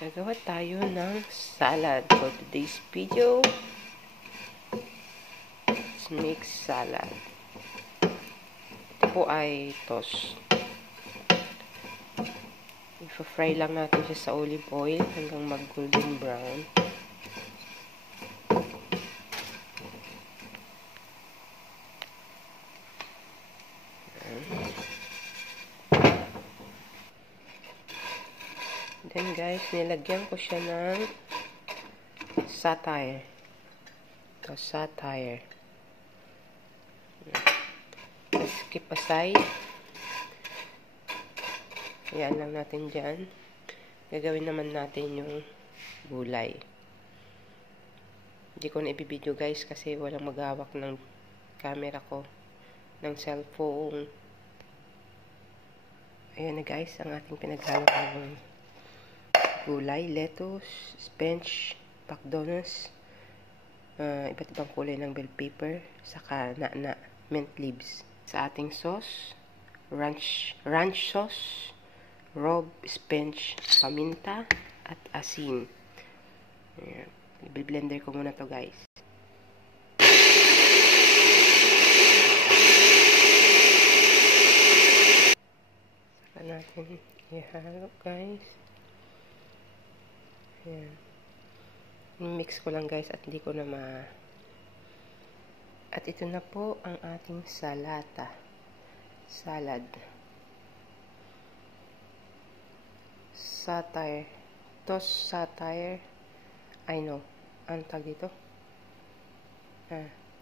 Gagawa tayo ng salad for today's video. Let's make salad. Ito po ay toast. I-fry lang natin siya sa olive oil hanggang mag-golden brown. Then guys, nilagyan ko siya ng satire. Ito, satire. Let's keep aside. Ayan lang natin dyan. Gagawin naman natin yung gulay. Hindi ko na ibibideo guys kasi walang maghawak ng camera ko, ng cellphone. Ayan na guys, ang ating pinaghalo-halong gulay, lettuce, spinach, pacdonas, iba't ibang kulay ng bell pepper, saka na mint leaves. Sa ating sauce, ranch sauce, raw spinach, paminta, at asin. I-blender ko muna to guys. Saka natin ihalo guys. Ayan. I-mix ko lang guys at hindi ko na At ito na po ang ating salad. Satire. Toast satire. I know. Ang tag dito?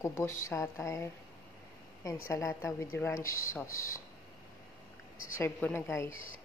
Kubos satire. And salata with ranch sauce. Serve ko na guys.